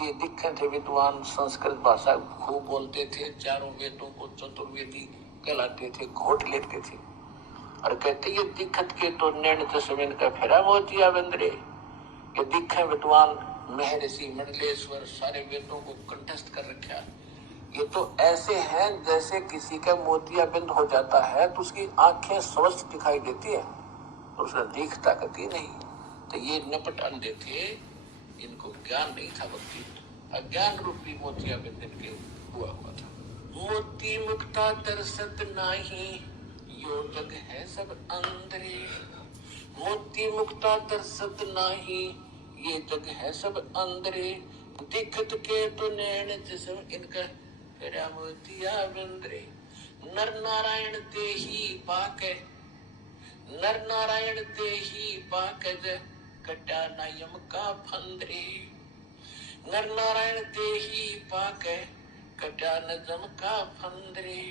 ये दिखे थे विद्वान, संस्कृत भाषा खूब बोलते थे, चारों वेदों को चतुर्वेदी कहलाते थे, घोट लेते थे। और कहते ये दिक्कत के तो नैन जसमिन का फेरा मोतिया बंदरे। ये दिखे विद्वान महर्षि मंडलेश्वर सारे वेदों को कंठस्थ कर रखा, ये तो ऐसे हैं जैसे किसी का मोतियाबिंद हो जाता है तो उसकी आंखें स्वस्थ दिखाई देती है, तो उसने दिखता कभी नहीं। तो ये नपट अंधे थे, इनको ज्ञान नहीं था, भक्ति अज्ञान रूपी मोतियाबिंद इनके हुआ था। मोती मुक्ता तरसत नाही, यो जग है सब अंधरे। मोती मुक्ता तरसत नाही, ये जग है सब अंधरे। दिखत के तो नैन जिसम इनका फेरा मोतिया बिंद्रे। नर नारायण ते ही पाके, नर नारायण ते ही पाकज कटा नयम का फंदरे। नर नारायण ते ही पाके कटा नजम का फंदरे।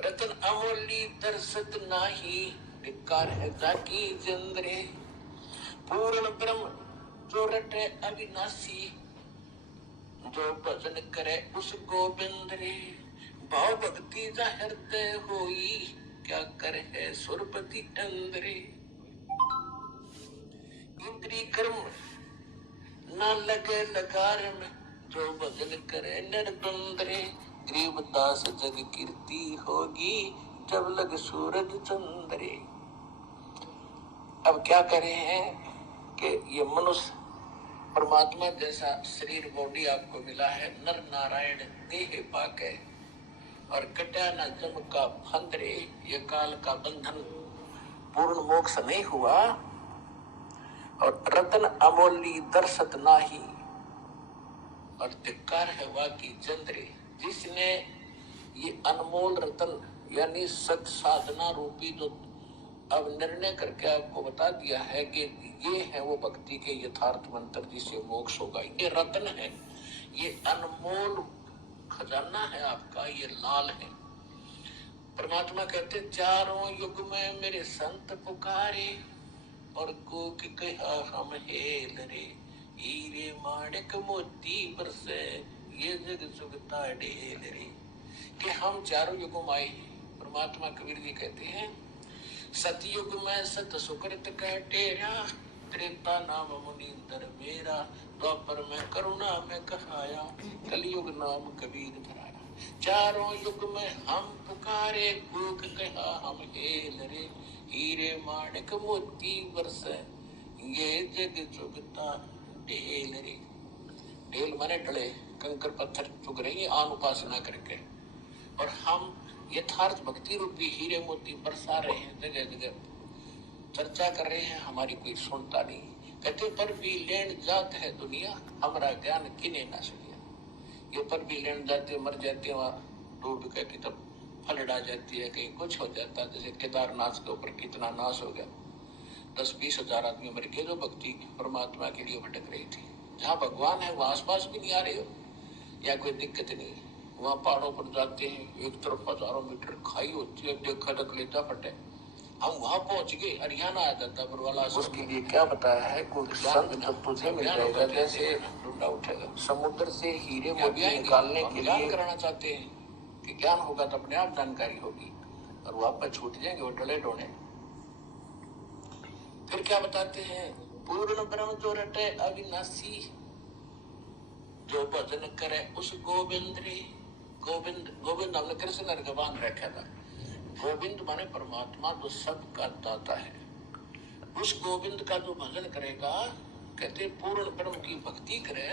रतन अमोली दर्शत नाही, धिक्कार है जाकी जंद्रे। पूर्ण ब्रह्म जो रटे अविनाशी, जो भजन करे उस गोविंद रे। भाव भक्ति जा हृदय होई, क्या कर है सुरपति अंदरे। इंद्री कर्म न लगे लगारम, जो भजन करे निर्द्वंद रे। गरीबदास जग कीर्ति होगी, जब लग सूरज चंद्रे। अब क्या करे हैं कि ये मनुष्य परमात्मा जैसा शरीर बॉडी आपको मिला है, नर नारायण देह पाके, और कटा न जम का फंदरे। ये काल का बंधन पूर्ण मोक्ष नहीं हुआ। और रतन अमोली दर्शत नाही, और धिक्कार है वाकी चंद्रे। जिसने ये अनमोल रतन यानी सत साधना रूपी जो अब निर्णय करके आपको बता दिया है कि ये है वो भक्ति के यथार्थ मंत्र जिससे मोक्ष होगा, ये रत्न है, ये अनमोल खजाना है आपका, ये लाल है। परमात्मा कहते चारों युग में मेरे संत पुकारे, और कोक कहा हम हेल रे। हीरे माणिक मोती बरसे, ये जग सुगता ढेल रे। कि हम चारों युगों में आए। परमात्मा कबीर जी कहते हैं सतयुग में सत सुकृत कह टेरा, त्रेता नाम मुनींद्र मेरा। द्वापर में करुणा में कहाया, कलयुग नाम कबीर धराया। चारों युग में हम पुकारे, कोक कहा हम हेल रे। हीरे माणिक मोती बरसे, ये जग चुगता ढेल रे। ढेल माने ढले कंकर पत्थर चुग रही है आन उपासना करके, और हम यथार्थ भक्ति रूपी हीरे मोती बरसा रहे हैं, जगह जगह चर्चा कर रहे हैं, हमारी कोई सुनता नहीं। कहते पर भी लेन जात है दुनिया, हमारा ज्ञान किने ना सकिया। ये पर भी लेन जाते मर जाते, वहाँ डूब के की तब फल डा जाती है, कहीं कुछ हो जाता है। जैसे केदारनाथ के ऊपर कितना नाश हो गया, 10-20 हजार आदमी मर गए जो भक्ति परमात्मा के लिए भटक रही थी। जहाँ भगवान है वहां आसपास भी नहीं आ रहे हो या कोई दिक्कत नहीं। वहाँ पहाड़ों पर जाते हैं, एक तरफ हजारों मीटर खाई होती है, देखा तक लेता फटे। हम वहां पहुंच गए, हरियाणा आ जाता बरवाला। उसके लिए क्या बताया है, कोई संत जब तुझे मिल जाएगा जैसे ढूंढा उठेगा। समुद्र से हीरे मोती निकालने के लिए कराना चाहते हैं कि ज्ञान होगा तो अपने आप जानकारी होगी, और वो आप छूट जाएंगे वो डले डोने। फिर क्या बताते हैं, पूर्ण ब्रह्म जो रटे अविनाशी, जो भजन करे उस गोविंद रे। गोविंद गोविंद हमने कृष्ण का बांध रखा था। गोविंद माने परमात्मा जो सबका दाता है, उस गोविंद का जो भजन करेगा, कहते पूर्ण ब्रह्म की भक्ति करे,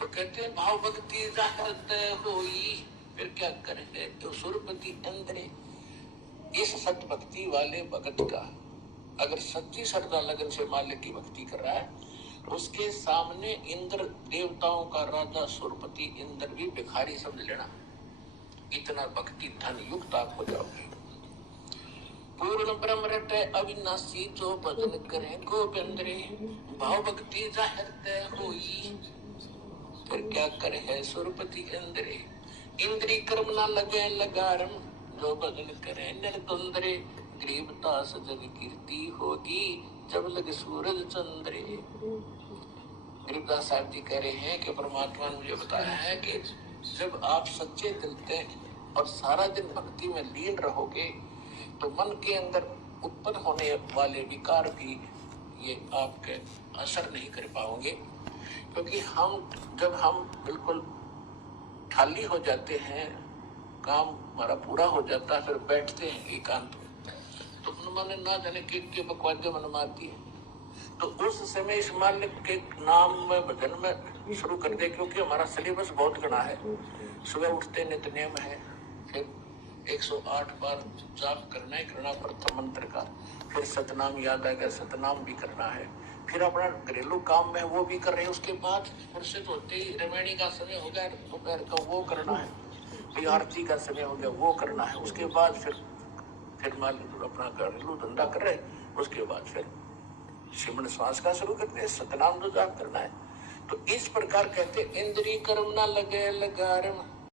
तो कहते भाव भक्ति हृदय होई, फिर क्या करे तो सुरपति अंदरे। इस सत भक्ति वाले भगत का अगर सच्ची श्रद्धा लगन से मालिक की भक्ति कर रहा है, उसके सामने इंद्र देवताओं का राजा सुरपति इंद्र भी भिखारी समझ लेना, इतना भक्ति धन युक्त आप हो जाओगे। पूर्ण ब्रह्म रटे अविनाशी, जो भजन करे गोविंद रे। भाव भक्ति हृदय होई, फिर क्या करे है सुरपति इंद्रे। इंद्री कर्म ना लगे लगारम, जो भजन करे निर्द्वंद रे। गरीबदास जग कीर्ति होगी, जब लगे सूरज चंद्रे। गरीबदास साहब जी कह रहे हैं कि परमात्मा ने मुझे बताया है कि जब आप सच्चे दिल से और सारा दिन भक्ति में लीन रहोगे तो मन के अंदर उत्पन्न होने वाले विकार भी ये आपके असर नहीं कर पाओगे, क्योंकि जब हम बिल्कुल खाली हो जाते हैं, काम हमारा पूरा हो जाता है, फिर बैठते हैं एकांत में, तो उन्होंने ना जाने के बकवादे मन मारती है, तो उस समय इस मालिक के नाम में भजन में शुरू कर दे, क्योंकि हमारा सिलेबस बहुत घना है। सुबह उठते नित्यनेम है, फिर 108 बार जाप करना ही करना प्रथम मंत्र का, फिर सतनाम याद आएगा, सतनाम भी करना है, फिर अपना घरेलू काम में वो भी कर रहे हैं, उसके बाद फुर्सत होते ही रामायणी का समय हो गया दोपहर का, वो करना है, फिर आरती का समय हो गया, वो करना है, उसके बाद फिर मान लो अपना घरेलू धंधा कर रहे, उसके बाद फिर सिमरन श्वास का शुरू करते हैं, सतनाम तो जाप करना है। तो इस प्रकार कहते इंद्रिय कर्म ना लगे लगारम,